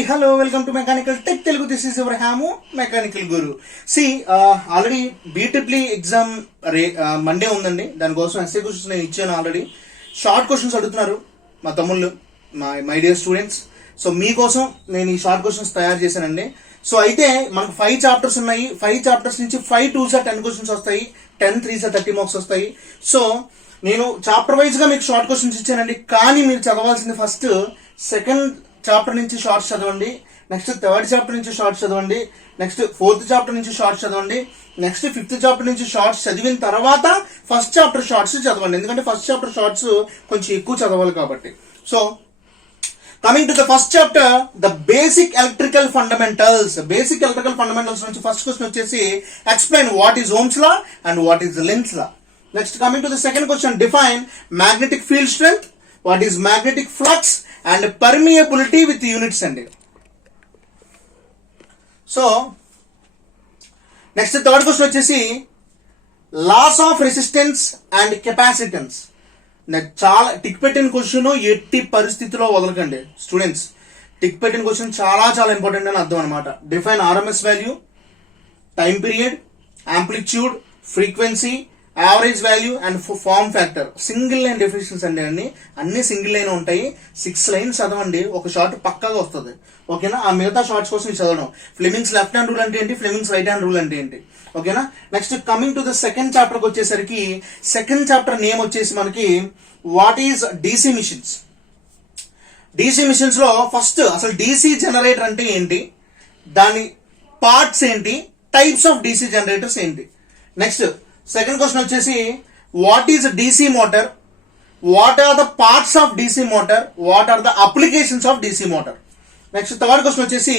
Hi hello welcome to mechanical tech Telugu. This is your హ్యాము mechanical guru. సి already B triple E exam Monday ఉందండి. దానికోసం SA questions నేను ఇచ్చాను ఆల్రెడీ. షార్ట్ క్వశ్చన్స్ అడుగుతున్నారు మా తమ్ముళ్ళు, మై డియర్ స్టూడెంట్స్. సో మీకోసం నేను ఈ షార్ట్ క్వశ్చన్స్ తయారు చేశానండి. సో అయితే మనకు 5 చాప్టర్స్ ఉన్నాయి. 5 చాప్టర్స్ నుంచి 5 2s 10 క్వశ్చన్స్ వస్తాయి, 10 3s 30 మార్క్స్ వస్తాయి. సో నేను చాప్టర్ వైజ్ గా మీకు షార్ట్ క్వశ్చన్స్ ఇచ్చానండి. కానీ మీరు చదవాల్సింది ఫస్ట్ సెకండ్ చాప్టర్ నుంచి షార్ట్స్ చదవండి, నెక్స్ట్ థర్డ్ చాప్టర్ నుంచి షార్ట్స్ చదవండి, నెక్స్ట్ ఫోర్త్ చాప్టర్ నుంచి షార్ట్స్ చదవండి, నెక్స్ట్ ఫిఫ్త్ చాప్టర్ నుంచి షార్ట్స్ చదివిన తర్వాత ఫస్ట్ చాప్టర్ షార్ట్స్ చదవండి. ఎందుకంటే ఫస్ట్ చాప్టర్ షార్ట్స్ కొంచెం ఎక్కువ చదవాలి కాబట్టి. So coming to the first chapter, the basic electrical fundamentals. Basic electrical fundamentals నుంచి ఫస్ట్ క్వశ్చన్ వచ్చేసి explain what is Ohm's law and what is Lenz's law. Next coming to the second question, define magnetic field strength, what is magnetic flux and permeability with units అండి. So next third question వచ్చేసి laws of resistance and capacitance. చాలా tick పెట్టిన question, ఎట్టి పరిస్థితిలో వదలకండి students. Tick పెట్టిన question చాలా చాలా ఇంపార్టెంట్ అని అర్థం అనమాట. Define RMS value, time period, amplitude, frequency, average value and form factor. Single line definitions అండి. అన్ని సింగిల్ లైన్ ఉంటాయి. 6 లైన్స్ చదవండి, ఒక షార్ట్ పక్కాగా వస్తుంది. ఓకేనా? ఆ మిగతా షార్ట్స్ కోసం చదవడం. ఫ్లెమింగ్స్ లెఫ్ట్ హ్యాండ్ రూల్ అంటే ఏంటి, ఫ్లెమింగ్స్ రైట్ హ్యాండ్ రూల్ అంటే ఏంటి. ఓకేనా? Next coming to the second చాప్టర్కి వచ్చేసరికి, సెకండ్ చాప్టర్ నేమ్ వచ్చేసి మనకి what is DC machines. DC machines లో ఫస్ట్ అసలు డీసీ జనరేటర్ అంటే ఏంటి, దాని పార్ట్స్ ఏంటి, టైప్స్ ఆఫ్ డీసీ జనరేటర్స్ ఏంటి. నెక్స్ట్ సెకండ్ క్వశ్చన్ వచ్చేసి what is DC motor, what are the parts of DC motor, what are the applications of DC motor. Next third question వచ్చేసి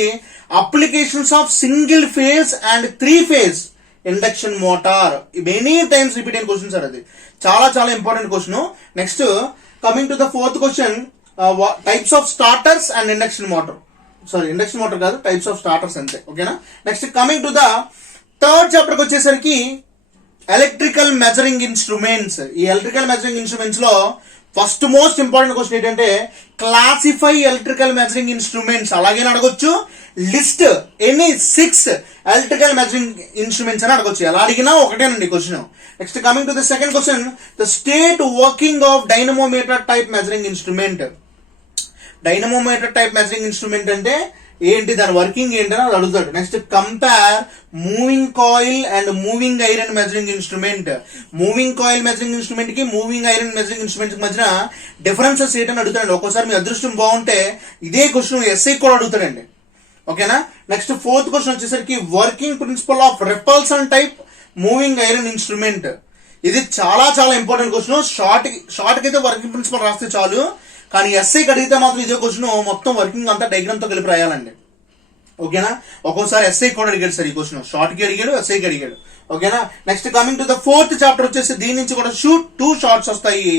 applications of single phase and 3 phase induction motor. Many times repeat అయిన question sir, అది చాలా చాలా important question. Next coming to the fourth question, types of starters and induction motor. Sorry, induction motor కాదు, types of starters అంతే. ఓకేనా? Next coming to the third చాప్టర్కి వచ్చేసరికి electrical measuring instruments. ఈ ఎలక్ట్రికల్ మెజరింగ్ ఇన్స్ట్రుమెంట్స్ లో first most important question ఏంటంటే classify electrical measuring instruments. అలాగే అడగొచ్చు list any 6 electrical measuring instruments అని అడగొచ్చు. ఎలా అడిగినా ఒకటేనండి question. Next coming to the second question, the state working of dynamometer type measuring instrument. Dynamometer type measuring instrument అంటే ఏంటి, దాని వర్కింగ్ ఏంటని అది అడుగుతాడు. Next compare moving coil and moving iron measuring instrument. Moving coil measuring instrument కి moving iron measuring instrument కి మధ్యన differences ఏంటని అడుగుతాడండి. ఒక్కోసారి మీ అదృష్టం బాగుంటే ఇదే క్వశ్చన్ ఎస్ఐ కూడా అడుగుతాడండి. ఓకేనా? నెక్స్ట్ ఫోర్త్ క్వశ్చన్ వచ్చేసరికి working principle of repulsion type moving iron instrument. ఇది చాలా చాలా ఇంపార్టెంట్ క్వశ్చన్. షార్ట్ కి అయితే వర్కింగ్ ప్రిన్సిపల్ రాస్తే చాలు, కానీ ఎస్ఐకి అడిగితే మాత్రం ఇదే క్వశ్చన్ మొత్తం వర్కింగ్ అంతా డయాగ్రామ్ తో కలిపి రాయాలండి. ఓకేనా? ఒక్కోసారి ఎస్ఐ కూడా అడిగాడు సార్ ఈ క్వశ్చన్. షార్ట్ కి అడిగాడు, ఎస్ఐకి అడిగాడు. ఓకేనా? Next coming to the fourth chapter వచ్చేసి దీని నుంచి కూడా 2 షార్ట్స్ వస్తాయి.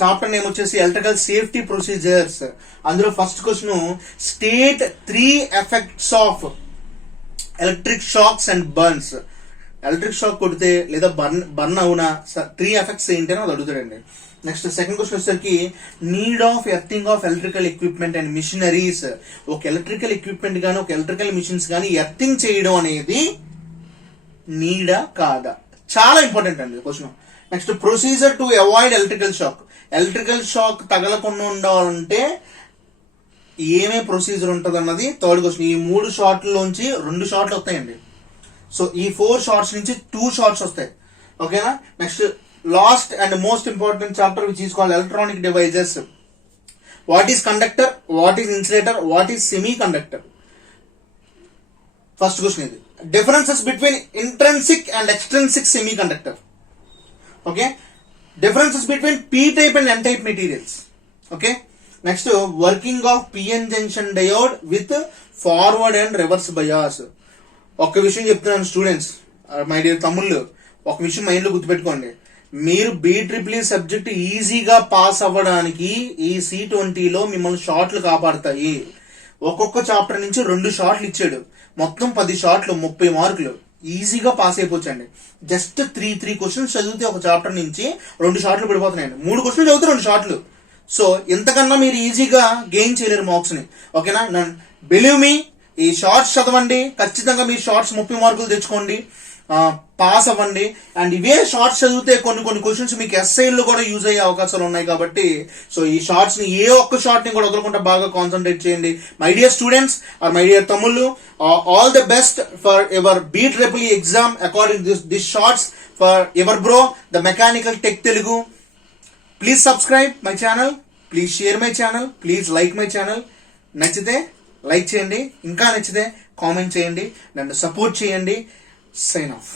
చాప్టర్ నేమ్ వచ్చేసి ఎలక్ట్రికల్ సేఫ్టీ ప్రొసీజర్స్. అందులో first question, state 3 effects of electric shocks and burns. Electric shock కొడితే లేదా బర్న్ అవునా 3 ఎఫెక్ట్స్ ఏంటి అని అది అడుగుతాడండి. నెక్స్ట్ సెకండ్ క్వశ్చన్ వచ్చేసరికి need of earthing of electrical equipment and machineries. ఒక ఎలక్ట్రికల్ ఎక్విప్మెంట్ గానీ ఒక ఎలక్ట్రికల్ మిషన్స్ గానీ ఎర్తింగ్ చేయడం అనేది నీడా కాదా, చాలా ఇంపార్టెంట్ అండి question. Next procedure to avoid electrical shock. Electrical shock తగలకుండా ఉండాలంటే ఏమే ప్రొసీజర్ ఉంటుంది అన్నది థర్డ్ క్వశ్చన్. ఈ 3 షార్ట్లోంచి 2 షార్ట్లు వస్తాయండి. సో ఈ 4 షార్ట్స్ నుంచి 2 షార్ట్స్ వస్తాయి. ఓకేనా? Next last and most important chapter which is called electronic devices. What is conductor, what is insulator, what is semi conductor. First question ఇది. Differences between intrinsic and extrinsic semi conductor. Okay? Differences between P type and N type materials. Okay? Next working of PN junction diode with forward and reverse bias. ఒక విషయం చెప్తున్నాను students, my dear తమ్ముళ్ళు, ఒక విషయం mind లో గుర్తుపెట్టుకోండి. మీరు బీట్రిప్లీ subject ఈజీగా పాస్ అవ్వడానికి ఈ C20లో మిమ్మల్ని షార్ట్లు కాపాడతాయి. ఒక్కొక్క చాప్టర్ నుంచి 2 షార్ట్లు ఇచ్చాడు, మొత్తం 10 షార్ట్లు 30 మార్కులు. ఈజీగా పాస్ అయిపోవచ్చండి. జస్ట్ 3 క్వశ్చన్స్ చదివితే ఒక చాప్టర్ నుంచి 2 షార్ట్లు పడిపోతున్నాయండి. 3 క్వశ్చన్లు చదివితే 2 షార్ట్లు. సో ఇంతకన్నా మీరు ఈజీగా గెయిన్ చేయలేరు మార్క్స్ని. ఓకేనా, నన్ను బిలీవ్ మీ, ఈ షార్ట్స్ చదవండి, ఖచ్చితంగా మీరు షార్ట్స్ 30 మార్కులు తెచ్చుకోండి, పాస్ అవ్వండి. అండ్ ఇవే షార్ట్స్ చదివితే కొన్ని కొన్ని క్వశ్చన్స్ మీకు ఎస్ఐల్లో కూడా యూజ్ అయ్యే అవకాశాలు ఉన్నాయి కాబట్టి సో ఈ షార్ట్స్ ని ఏ ఒక్క షార్ట్ ని కూడా వదలకుండా బాగా కాన్సన్ట్రేట్ చేయండి. My dear students or my dear తమ్ముళ్ళు, all the best for ever BEE exam according this shorts for ever bro the mechanical tech Telugu. Please subscribe my channel, please share my channel, please like my channel. నచ్చితే like చేయండి, ఇంకా నచ్చితే comment చేయండి, నన్ను support చేయండి. Sign off.